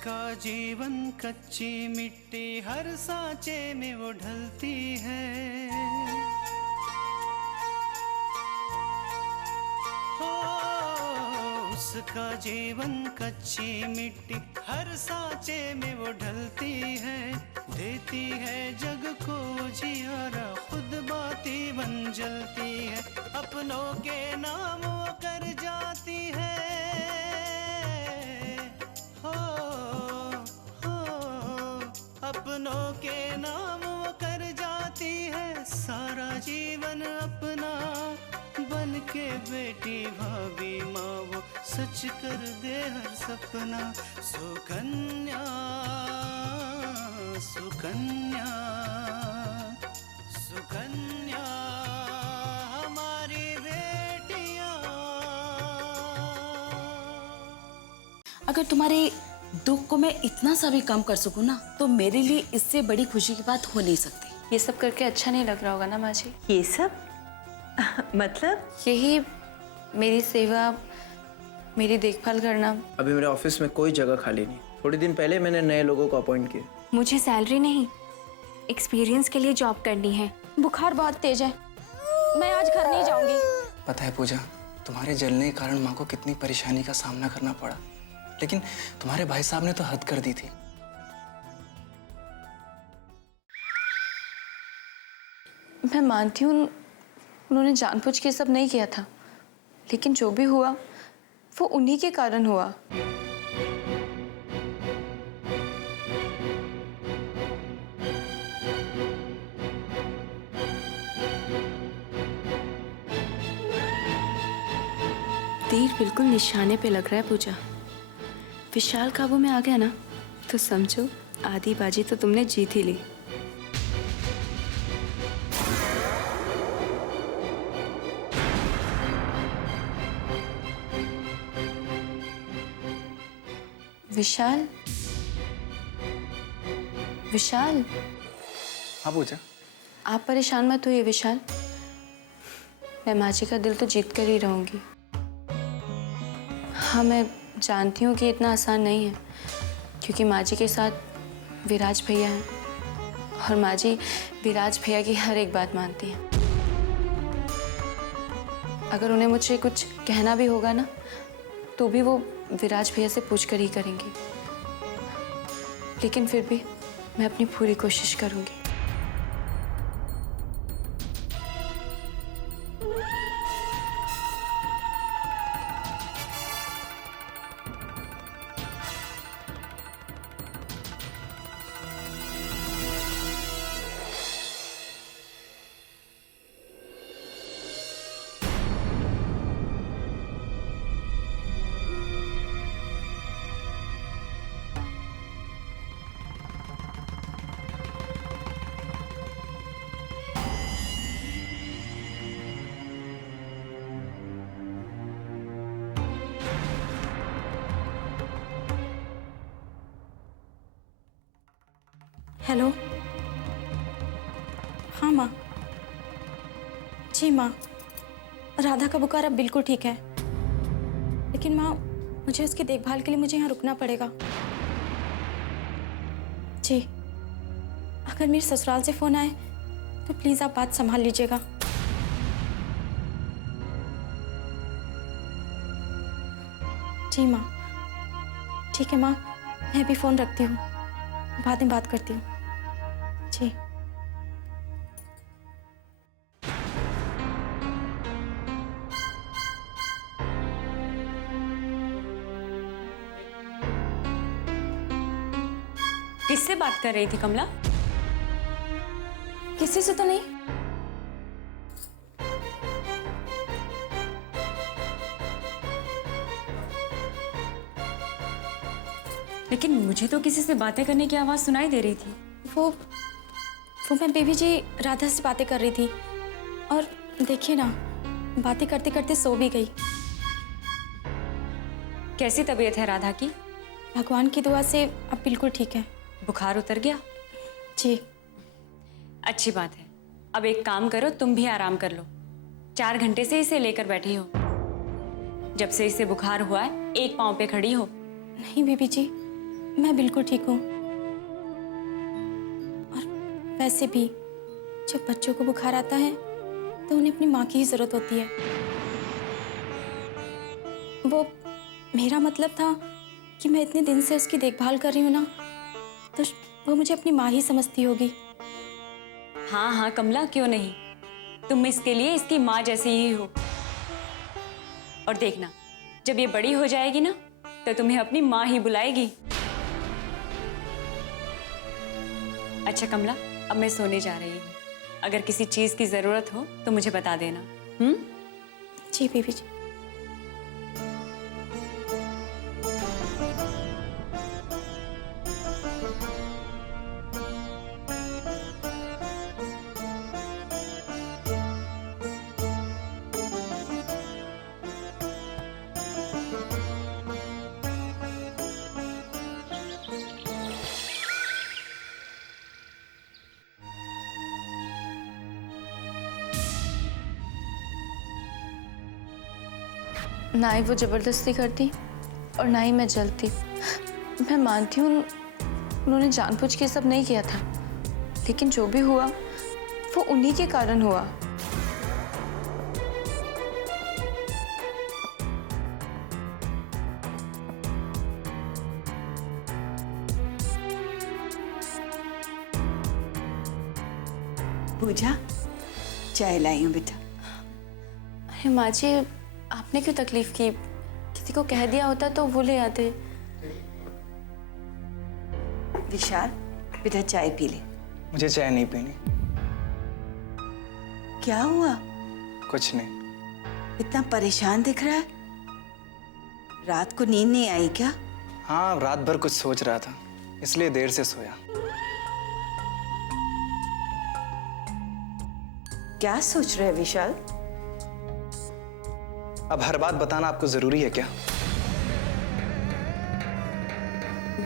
उसका जीवन कच्ची मिट्टी हर सांचे में वो ढलती है। हो उसका जीवन कच्ची मिट्टी हर सांचे में वो ढलती है। देती है जग को जियारा, खुद बाती बन जलती है। अपनों के नाम वो कर जाती है। हो अपनों के नाम वो कर जाती है। सारा जीवन अपना बन के बेटी भाभी माँ वो सच कर दे हर सपना। सुकन्या सुकन्या सुकन्या हमारी बेटियां। अगर तुम्हारे दुख को मैं इतना सा भी कम कर सकूं ना, तो मेरे लिए इससे बड़ी खुशी की बात हो नहीं सकती। ये सब करके अच्छा नहीं लग रहा होगा ना माँ जी? ये सब मतलब? यही मेरी सेवा, मेरी देखभाल करना। अभी मेरे ऑफिस में कोई जगह खाली नहीं। थोड़े दिन पहले मैंने नए लोगों को अपॉइंट किया। मुझे सैलरी नहीं, एक्सपीरियंस के लिए जॉब करनी है। बुखार बहुत तेज है, मैं आज घर नहीं जाऊंगी। पता है पूजा, तुम्हारे जलने के कारण माँ को कितनी परेशानी का सामना करना पड़ा, लेकिन तुम्हारे भाई साहब ने तो हद कर दी थी। मैं मानती हूँ उन्होंने जानबूझ के सब नहीं किया था, लेकिन जो भी हुआ वो उन्हीं के कारण हुआ। तीर बिल्कुल निशाने पे लग रहा है पूजा। विशाल काबू में आ गया ना, तो समझो आधी बाजी तो तुमने जीत ही ली। विशाल, विशाल, हाँ पूजा। आप परेशान मत होइए विशाल, मैं माँ जी का दिल तो जीत कर ही रहूंगी। हाँ, मैं जानती हूँ कि इतना आसान नहीं है, क्योंकि माँ जी के साथ विराज भैया हैं और माँ जी विराज भैया की हर एक बात मानती हैं। अगर उन्हें मुझसे कुछ कहना भी होगा ना, तो भी वो विराज भैया से पूछ कर ही करेंगी। लेकिन फिर भी मैं अपनी पूरी कोशिश करूंगी। हेलो, हाँ माँ। जी माँ, राधा का बुखार अब बिल्कुल ठीक है, लेकिन माँ मुझे उसकी देखभाल के लिए मुझे यहाँ रुकना पड़ेगा। जी, अगर मेरे ससुराल से फ़ोन आए तो प्लीज़ आप बात संभाल लीजिएगा। जी माँ, ठीक है माँ, मैं भी फ़ोन रखती हूँ, बाद में बात करती हूँ। जी। किससे बात कर रही थी कमला? किसी से तो नहीं। लेकिन मुझे तो किसी से बातें करने की आवाज सुनाई दे रही थी। वो मैं बेबी जी राधा से बातें कर रही थी, और देखिए ना, बातें करते करते सो भी गई। कैसी तबीयत है राधा की? भगवान की दुआ से अब बिल्कुल ठीक है। बुखार उतर गया? जी। अच्छी बात है। अब एक काम करो, तुम भी आराम कर लो। 4 घंटे से इसे लेकर बैठी हो। जब से इसे बुखार हुआ है, एक पांव पे खड़ी हो। नहीं बेबी जी, मैं बिल्कुल ठीक हूँ। और वैसे भी जब बच्चों को बुखार आता है तो उन्हें अपनी माँ की ही ज़रूरत होती है। वो मेरा मतलब था कि मैं इतने दिन से उसकी देखभाल कर रही हूँ ना, तो वो मुझे अपनी माँ ही समझती होगी। हाँ हाँ कमला, क्यों नहीं, तुम इसके लिए इसकी माँ जैसी ही हो। और देखना, जब ये बड़ी हो जाएगी ना तो तुम्हें अपनी माँ ही बुलाएगी। अच्छा कमला, अब मैं सोने जा रही हूँ। अगर किसी चीज की जरूरत हो तो मुझे बता देना। जी बीबी जी। ना ही वो ज़बरदस्ती करती और ना ही मैं जलती। मैं मानती हूँ उन्होंने जानबूझ के सब नहीं किया था, लेकिन जो भी हुआ वो उन्हीं के कारण हुआ। पूजा, चाय लाई हूँ बेटा। अरे माँ जी, आपने क्यों तकलीफ की? किसी को कह दिया होता तो वो ले आते। विशाल, बेटा चाय पी ले। मुझे चाय नहीं पीनी। क्या हुआ? कुछ नहीं। इतना परेशान दिख रहा है। रात को नींद नहीं आई क्या? हाँ, रात भर कुछ सोच रहा था, इसलिए देर से सोया। क्या सोच रहे हैं विशाल? अब हर बात बताना आपको जरूरी है क्या?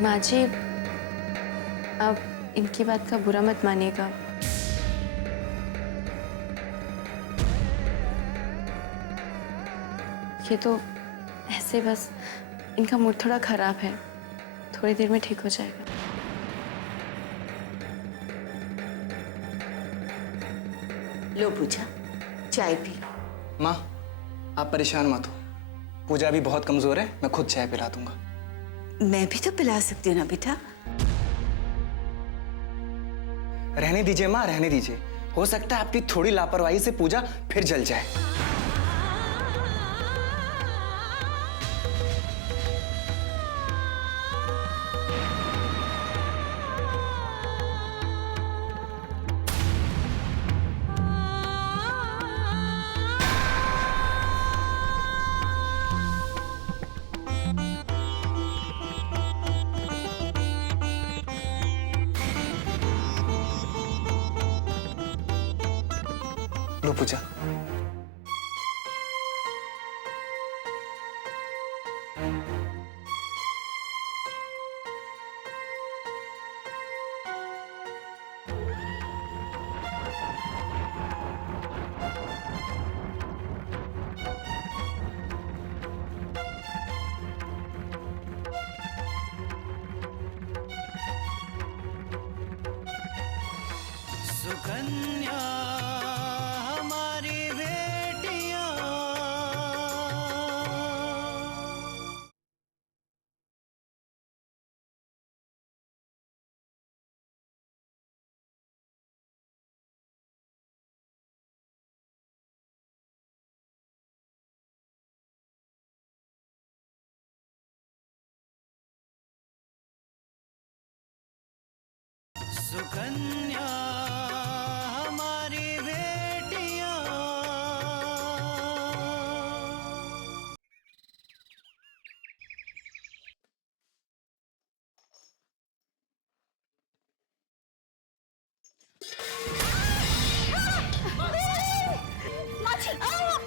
माँ जी, अब इनकी बात का बुरा मत मानिएगा। ये तो ऐसे बस इनका मूड थोड़ा खराब है, थोड़ी देर में ठीक हो जाएगा। लो पूजा, चाय पी लो। माँ, आप परेशान मत हो। पूजा भी बहुत कमजोर है, मैं खुद चाय पिला दूंगा। मैं भी तो पिला सकती हूँ ना बेटा। रहने दीजिए माँ, रहने दीजिए। हो सकता है आपकी थोड़ी लापरवाही से पूजा फिर जल जाए। लो पूजा। सुकन्या हमारी बेटियां। सुकन्या हमारी बेटियां।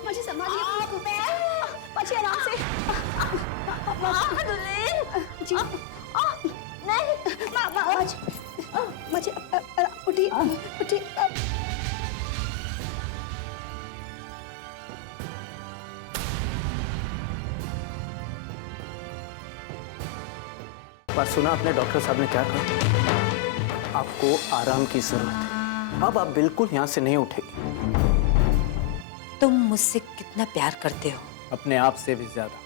मुझे संभालिए मुझे आराम से। जी नहीं, मुझे उठी उठी। बात सुना आपने डॉक्टर साहब ने क्या कहा? आपको आराम की जरूरत है। अब आप बिल्कुल यहाँ से नहीं उठेगी। तुम मुझसे कितना प्यार करते हो? अपने आप से भी ज्यादा।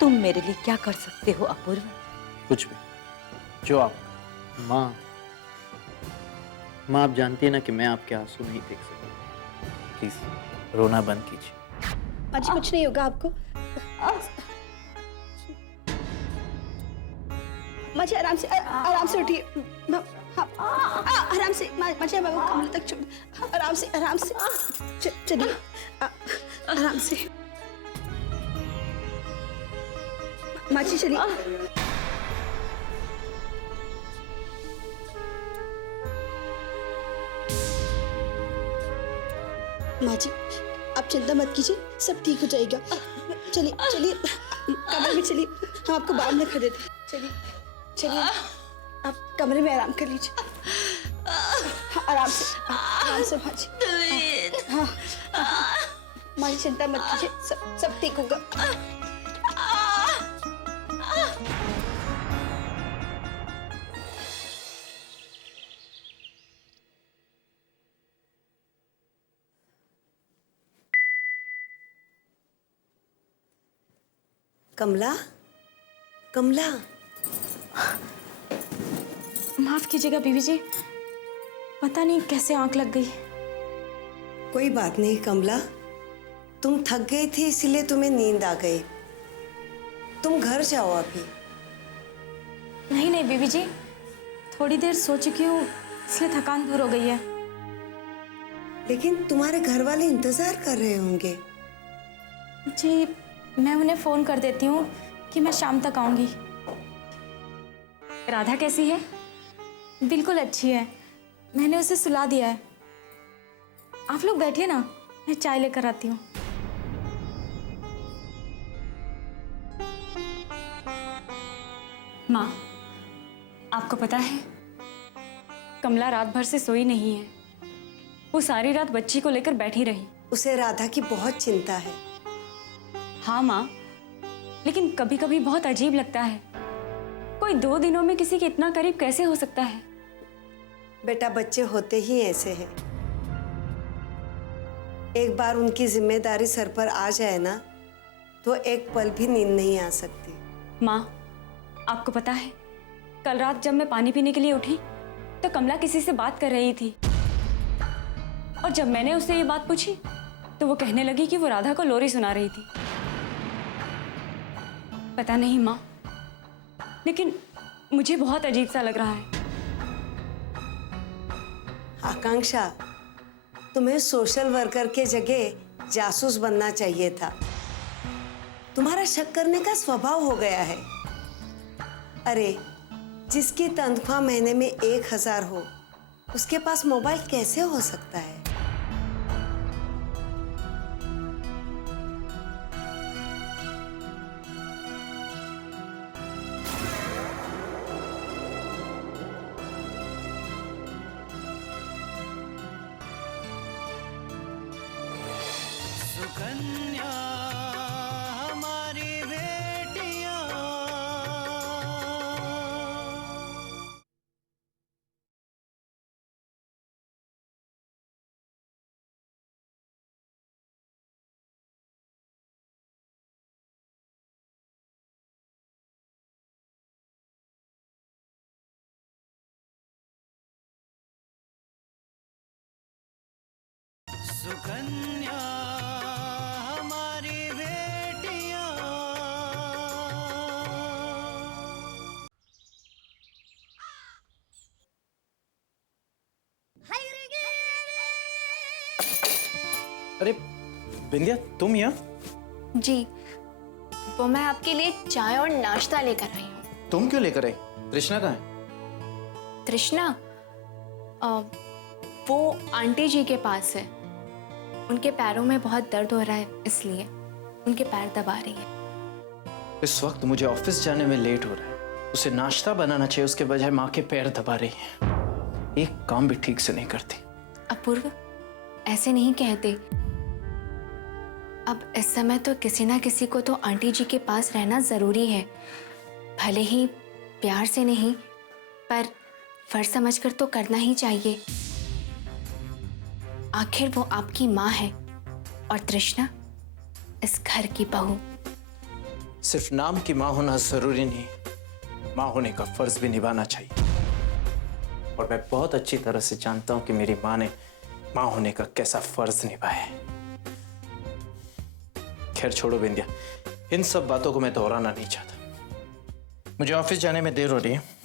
तुम मेरे लिए क्या कर सकते हो अपूर्व? कुछ भी, जो आप। माँ, आप जानती है ना कि मैं आपके आंसू नहीं देख सकता। प्लीज रोना बंद कीजिए। आज कुछ नहीं होगा आपको। माँ जी आराम से उठिए। आराम से माँ जी, बाबू कमरे तक छोड़। आराम से चलिए, आराम से। माँ जी चलिए। माँ जी आप चिंता मत कीजिए, सब ठीक हो जाएगा। चलिए कमरे में चलिए, हम आपको बाहर में रखा देते हैं। चलिए आप कमरे में आराम कर लीजिए। हाँ, आराम से माँ जी। हाँ माँ जी चिंता मत कीजिए, सब ठीक होगा। कमला, कमला। माफ कीजिएगा बीवी जी, पता नहीं कैसे आंख लग गई। कोई बात नहीं कमला, तुम थक गई थी इसलिए तुम्हें नींद आ गई। तुम घर जाओ अभी। नहीं बीवी जी, थोड़ी देर सो चुकी हूँ इसलिए थकान दूर हो गई है। लेकिन तुम्हारे घर वाले इंतजार कर रहे होंगे। जी मैं उन्हें फोन कर देती हूँ कि मैं शाम तक आऊंगी। राधा कैसी है? बिल्कुल अच्छी है, मैंने उसे सुला दिया है। आप लोग बैठिए ना, मैं चाय लेकर आती हूँ। माँ, आपको पता है कमला रात भर से सोई नहीं है। वो सारी रात बच्ची को लेकर बैठी रही। उसे राधा की बहुत चिंता है। हाँ माँ, लेकिन कभी कभी बहुत अजीब लगता है। कोई 2 दिनों में किसी के इतना करीब कैसे हो सकता है? बेटा बच्चे होते ही ऐसे हैं। एक बार उनकी जिम्मेदारी सर पर आ जाए ना तो एक पल भी नींद नहीं आ सकती। माँ, आपको पता है कल रात जब मैं पानी पीने के लिए उठी तो कमला किसी से बात कर रही थी, और जब मैंने उससे ये बात पूछी तो वो कहने लगी कि वो राधा को लोरी सुना रही थी। पता नहीं माँ, लेकिन मुझे बहुत अजीब सा लग रहा है। आकांक्षा, तुम्हें सोशल वर्कर के जगह जासूस बनना चाहिए था। तुम्हारा शक करने का स्वभाव हो गया है। अरे जिसकी तनख्वाह महीने में 1000 हो उसके पास मोबाइल कैसे हो सकता है? सुकन्या हमारी बेटियां। सुकन्या हमारी बेटियां। अरे बिंदिया, तुम यहाँ? जी, वो मैं आपके लिए चाय और नाश्ता लेकर आई हूँ। तुम क्यों लेकर आई? तृष्णा कहाँ है? तृष्णा वो आंटी जी के पास है। उनके पैरों में बहुत दर्द हो रहा है, इसलिए उनके पैर दबा रही है। इस वक्त मुझे ऑफिस जाने में लेट हो रहा है। उसे नाश्ता बनाना चाहिए, उसके बजाय माँ के पैर दबा रही है। एक काम भी ठीक से नहीं करती। अपूर्व, ऐसे नहीं कहते। अब इस समय तो किसी ना किसी को तो आंटी जी के पास रहना ज़रूरी है, भले ही प्यार से नहीं, पर फर्ज समझकर तो करना ही चाहिए। आखिर वो आपकी माँ है और तृष्णा इस घर की बहू। सिर्फ नाम की माँ होना जरूरी नहीं, माँ होने का फर्ज भी निभाना चाहिए। और मैं बहुत अच्छी तरह से जानता हूं कि मेरी माँ ने माँ होने का कैसा फर्ज निभाया है। खैर छोड़ो बिंदिया, इन सब बातों को मैं दोहराना नहीं चाहता। मुझे ऑफिस जाने में देर हो रही है।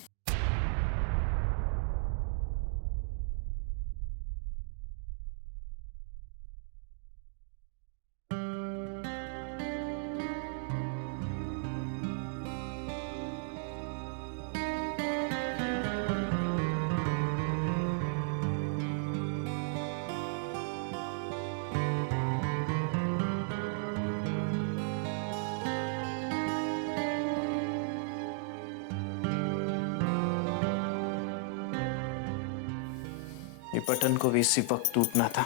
ये बटन को भी इसी वक्त टूटना था।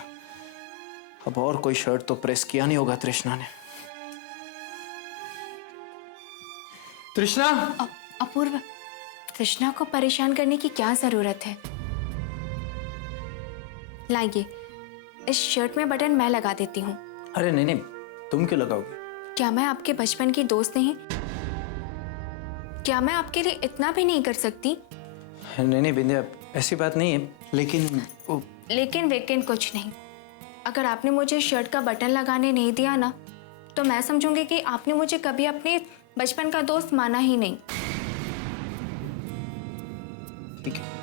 अब और कोई शर्ट तो प्रेस किया नहीं होगा तृष्णा ने। तृष्णा! अपूर्व, तृष्णा को परेशान करने की क्या जरूरत है? लाइए, इस शर्ट में बटन मैं लगा देती हूँ। अरे नहीं नहीं, तुम क्यों लगाओगे? क्या मैं आपके बचपन की दोस्त नहीं? क्या मैं आपके लिए इतना भी नहीं कर सकती? नहीं नहीं बिंदिया, ऐसी बात नहीं है, लेकिन लेकिन वेकिन कुछ नहीं। अगर आपने मुझे शर्ट का बटन लगाने नहीं दिया ना, तो मैं समझूंगी कि आपने मुझे कभी अपने बचपन का दोस्त माना ही नहीं। ठीक है।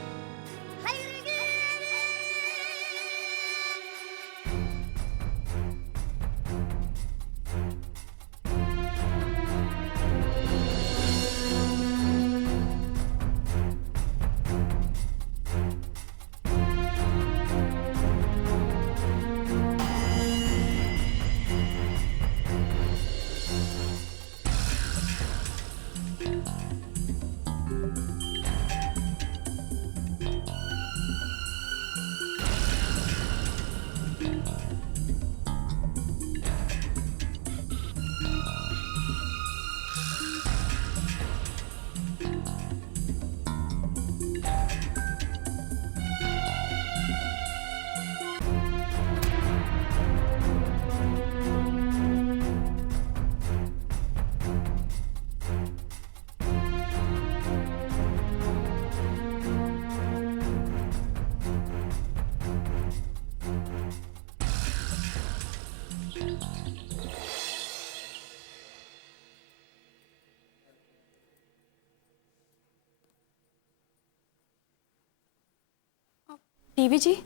बीवी जी,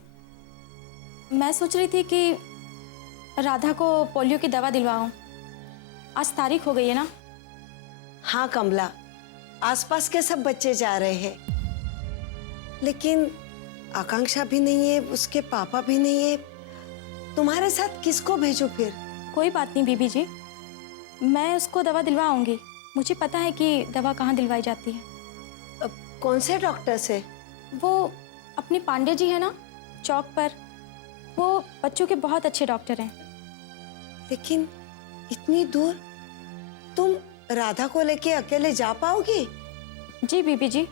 मैं सोच रही थी कि राधा को पोलियो की दवा दिलवाऊं। आज तारीख हो गई है ना? हाँ कमला, आसपास के सब बच्चे जा रहे हैं, लेकिन आकांक्षा भी नहीं है, उसके पापा भी नहीं है। तुम्हारे साथ किसको भेजूं फिर? कोई बात नहीं बीबी जी, मैं उसको दवा दिलवाऊंगी। मुझे पता है कि दवा कहाँ दिलवाई जाती है। कौन से डॉक्टर से? वो अपने पांडे जी है ना, चौक पर। वो बच्चों के बहुत अच्छे डॉक्टर हैं। लेकिन इतनी दूर तुम राधा को लेके अकेले जा पाओगी? जी बीबी जी,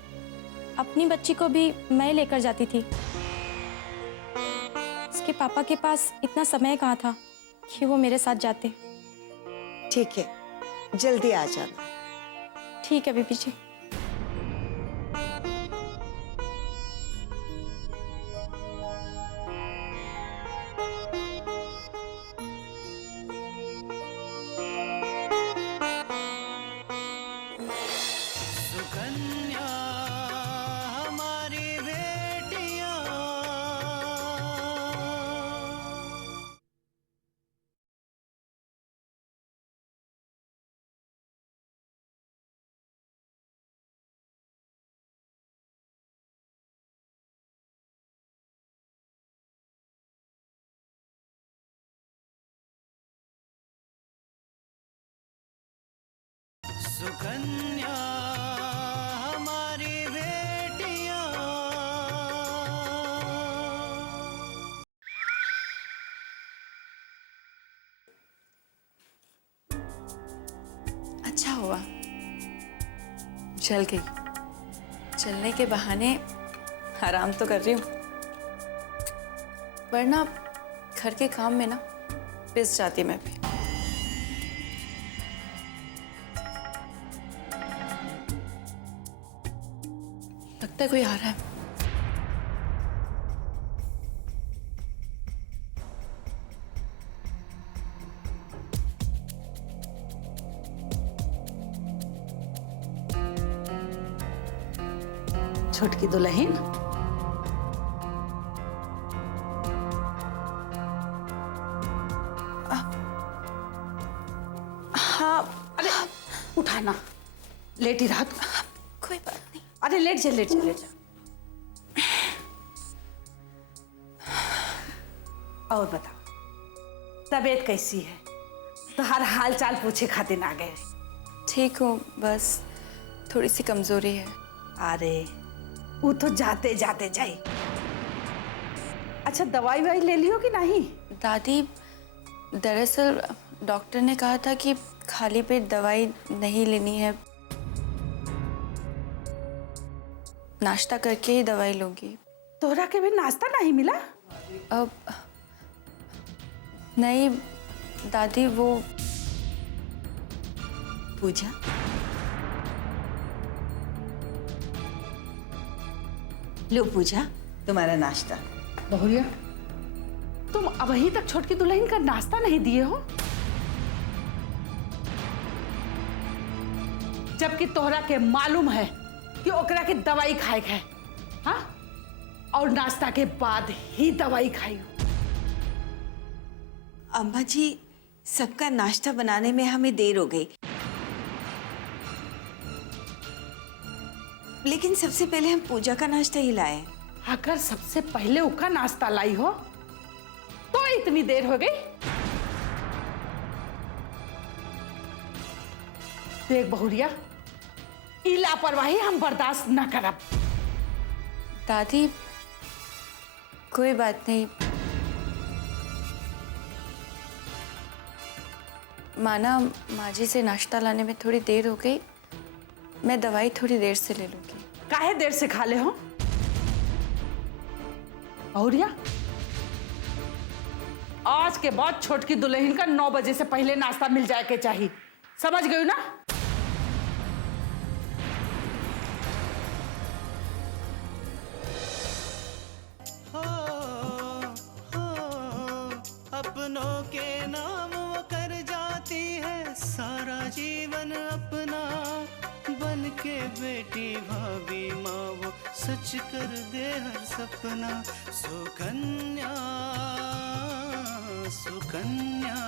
अपनी बच्ची को भी मैं लेकर जाती थी। उसके पापा के पास इतना समय कहाँ था कि वो मेरे साथ जाते। ठीक है, जल्दी आ जाना। ठीक है बीबी जी। सुकन्या हमारी बेटियां। सुकन्या हमारी बेटियां। चल गई। चलने के बहाने आराम तो कर रही हूँ, वरना घर के काम में ना पिस जाती मैं भी। लगता है कोई आ रहा है। छोटकी दुल्हन, हाँ, अरे उठाना, लेटी रहा तू। कोई बात नहीं। अरे लेट जा, लेट जा, लेट जा। और बता, तबीयत कैसी है? तो हर हाल चाल पूछे खातिर आ गए। ठीक हूँ, बस थोड़ी सी कमजोरी है। अरे वो तो जाते जाते जाए। अच्छा, दवाई वाई ले लियो कि नहीं? दादी, दरअसल डॉक्टर ने कहा था कि खाली पेट दवाई नहीं लेनी है, नाश्ता करके ही दवाई लूंगी। तोहरा के भी नाश्ता नहीं मिला? अब नहीं दादी, वो पूजा, लो पूजा, तुम्हारा नाश्ता। बहुरिया, तुम अभी तक छोटकी दुल्हन का नाश्ता नहीं दिए हो, जबकि तोहरा के मालूम है कि ओकरा के दवाई खाए है, हाँ? और नाश्ता के बाद ही दवाई खाई हो। अम्मा जी, सबका नाश्ता बनाने में हमें देर हो गई, लेकिन सबसे पहले हम पूजा का नाश्ता ही लाए। अगर सबसे पहले उसका नाश्ता लाई हो तो इतनी देर हो गई? देख बहुरिया, ई लापरवाही हम बर्दाश्त न करब। दादी कोई बात नहीं, माना माँ जी से नाश्ता लाने में थोड़ी देर हो गई, मैं दवाई थोड़ी देर से ले लूंगी। काहे देर से खा ले हो? बहुरिया, आज के बाद छोटकी दुल्हन का 9 बजे से पहले नाश्ता मिल जाए के चाहिए, समझ गई ना? अपनों के नाम वो कर जाती है सारा जीवन अपना, बन के बेटी भाभी माँ वो सच कर दे हर सपना। सुकन्या सुकन्या